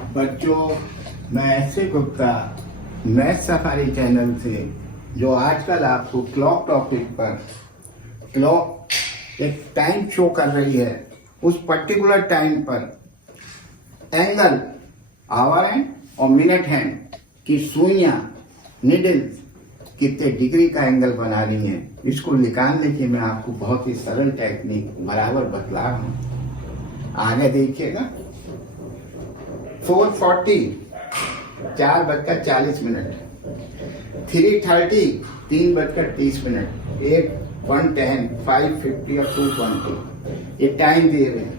बच्चों, मैं ऐसे गुप्ता मैथ सफारी चैनल से जो आजकल आपको क्लॉक टॉपिक पर क्लॉक एक टाइम शो कर रही है, उस पर्टिकुलर टाइम पर एंगल आवर हैंड और मिनट हैंड की सुइयां निडल्स कितने डिग्री का एंगल बना रही हैं, इसको निकालने की मैं आपको बहुत ही सरल टेक्निक बराबर बतला रहा हूँ। आगे देखिएगा। 4:40 4:40, 3:30 3:30, 8 1:10 5:50 और 2:20 ये टाइम दे रहे हैं।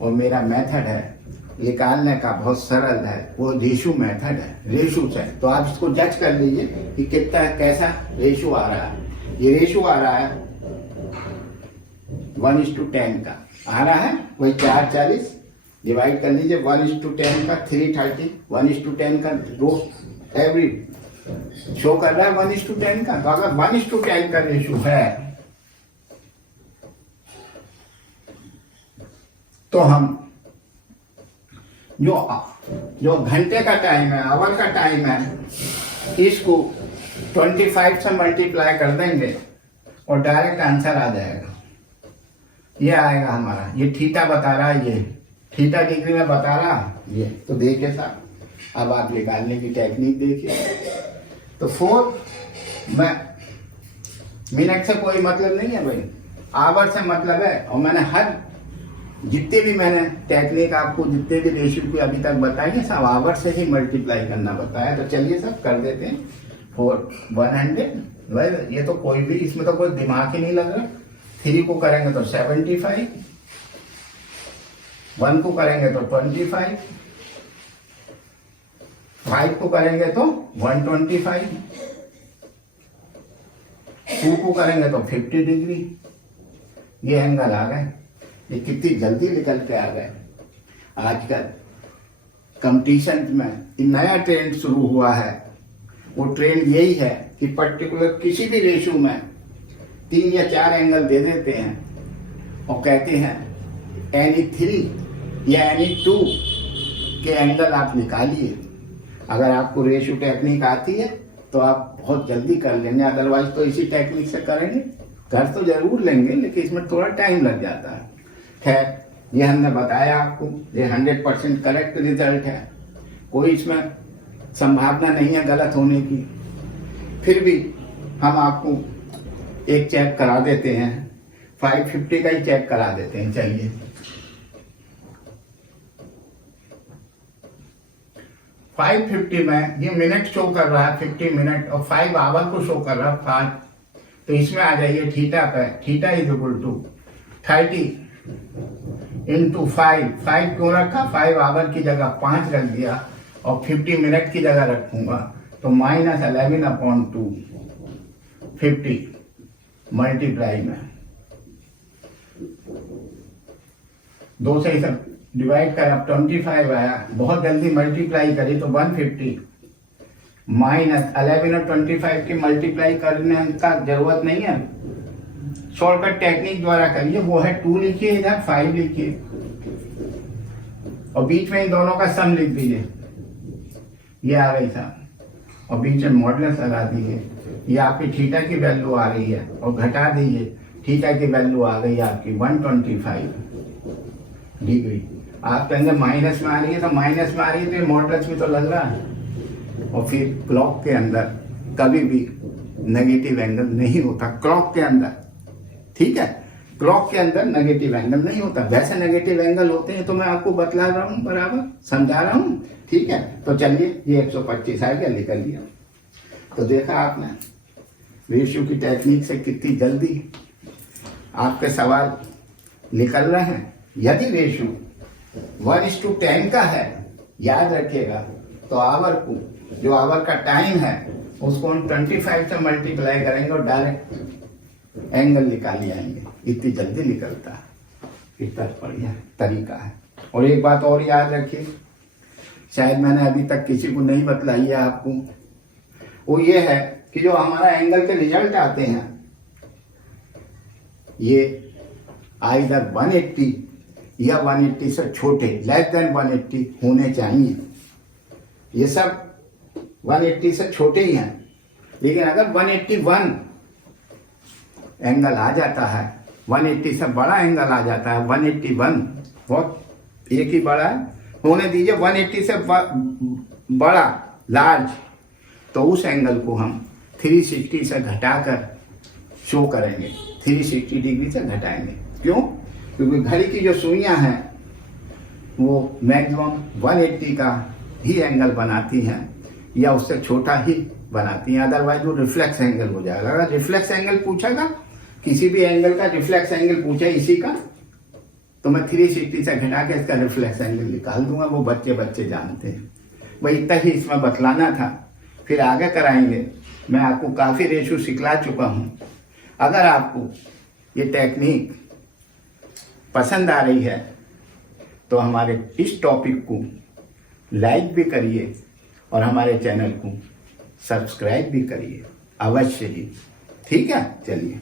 और मेरा मेथड है निकालने का बहुत सरल है, वो रेशो मेथड है, रेशो से। तो आप इसको जज कर लीजिए कि कितना कैसा रेशो आ रहा है। ये रेशो आ रहा है 1:10 का आ रहा है, वही 4:40 डिवाइड कर लीजिए 1:10 का 3:30 1:10 का रोज एवरी शो कर रहा है 1:10 का। तो अगर 1:10 का रेशो है तो हम जो घंटे का टाइम है, आवर का टाइम है, इसको 25 से मल्टीप्लाई कर देंगे और डायरेक्ट आंसर आ जाएगा। ये आएगा हमारा, ये थीटा बता रहा है, ये थीटा डिग्री में बता रहा ये। तो देखिए साहब, अब आप निकालने की टेक्निक देखिए। तो 4 में मिनट से कोई मतलब नहीं है भाई, आवर से मतलब है। और मैंने हर जितने भी मैंने टेक्निक आपको जितने भी रेशियो की अभी तक बताई है, सब आवर से ही मल्टीप्लाई करना बताया। तो चलिए सब कर देते हैं। 100 भाई, ये तो कोई भी इसमें तो कोई दिमाग ही नहीं लग रहा। 3 को करेंगे तो 75, 1 को करेंगे तो 25, 5 को करेंगे तो 125, 2 को करेंगे तो 50 डिग्री। ये एंगल आ गए। ये कितनी जल्दी निकल के आ गए। आजकल कंपटीशन में एक नया ट्रेंड शुरू हुआ है। वो ट्रेंड यही है कि पर्टिकुलर किसी भी रेशियो में 3 या 4 एंगल दे देते हैं और कहते हैं एनी 3 या एनी 2 के एंगल आप निकालिए। अगर आपको रेशियो टेक्निक आती है तो आप बहुत जल्दी कर लेंगे, अदरवाइज तो इसी टेक्निक से करेंगे। कर तो जरूर लेंगे लेकिन इसमें थोड़ा टाइम लग जाता है। खैर, ये हमने बताया आपको, ये 100% करेक्ट रिजल्ट है, कोई इसमें संभावना नहीं है गलत होने की। फिर भी हम आपको एक चेक करा देते हैं, 550 का ही चेक करा देते हैं। चलिए, 550 में ये मिनट शो कर रहा है 50 मिनट और 5 आवर को शो कर रहा है 5। तो इसमें आ जाइए थीटा पे। Theta is equal to 30 into 5 क्यों रखा, 5 आवर की जगह 5 रख दिया और 50 मिनट की जगह रखूंगा तो -11/2 50 मल्टीप्लाई में 2 से सब डिवाइड कर, अब 25 आया। बहुत जल्दी मल्टीप्लाई करी तो 150 -11 और 25 की मल्टीप्लाई करने का जरूरत नहीं है, शॉर्टकट टेक्निक द्वारा करिए। वो है 2 लिखिए, इधर 5 लिखिए और बीच में इन दोनों का सम लिख दीजिए। ये आ गई साहब, और बीच में मॉडुलस लगा दीजिए। ये आपकी थीटा की वैल्यू आ रही है और घटा दीजिए, थीटा की वैल्यू आ गई आपकी 125 डिग्री। आप कहेंगे माइनस में आ रही है, तो माइनस में आ रही है तो ये मॉडुलस भी तो लग रहा है। और फिर क्लॉक के अंदर कभी भी नेगेटिव एंगल नहीं होता, क्लॉक के अंदर, ठीक है, क्लॉक के अंदर नेगेटिव एंगल नहीं होता। वैसे नेगेटिव एंगल होते हैं तो मैं आपको बतला रहा हूं, बराबर समझा रहा हूं, ठीक है। तो चलिए, ये 125 आ गया, निकल लिया। तो देखा आपने रेशियो की टेक्निक से कितनी जल्दी आपके सवाल निकल रहे हैं। यदि रेशियो 1:10 का है, याद रखिएगा, तो आवर को, जो आवर का टाइम है, उसको हम 25 से मल्टीप्लाई करेंगे और डायरेक्ट एंगल निकाल आएंगे। इतनी जल्दी निकलता है, इतना बढ़िया तरीका है। और एक बात और याद रखिए, शायद मैंने अभी तक किसी को नहीं बतलाई है आपको, वो ये है कि जो हमारा एंगल के रिजल्ट आते हैं, ये आइदर 180 या 180 से छोटे, लेस देन 180 होने चाहिए। ये सब 180 से छोटे ही हैं, लेकिन अगर 181 एंगल आ जाता है, 180 से बड़ा एंगल आ जाता है, 181 बहुत एक ही बड़ा है, होने दीजिए 180 से बड़ा लार्ज, तो उस एंगल को हम 360 से घटाकर शो करेंगे, 360 डिग्री से घटाएंगे। क्यों? क्योंकि घड़ी की जो सुइयां हैं वो मैक्सिमम 180 का ही एंगल बनाती हैं या उससे छोटा ही बनाती हैं, अदरवाइज वो रिफ्लेक्स एंगल हो जाएगा। अगर रिफ्लेक्स एंगल पूछेगा, किसी भी एंगल का रिफ्लेक्स एंगल पूछे इसी का, तो मैं 360 से घटा के इसका रिफ्लेक्स एंगल निकाल दूंगा, वो बच्चे जानते हैं। वही इतना ही इसमें बतलाना था, फिर आगे कराएंगे। मैं आपको काफ़ी रेशो सिखला चुका हूँ। अगर आपको ये टेक्निक पसंद आ रही है तो हमारे इस टॉपिक को लाइक भी करिए और हमारे चैनल को सब्सक्राइब भी करिए अवश्य ही। ठीक है, चलिए।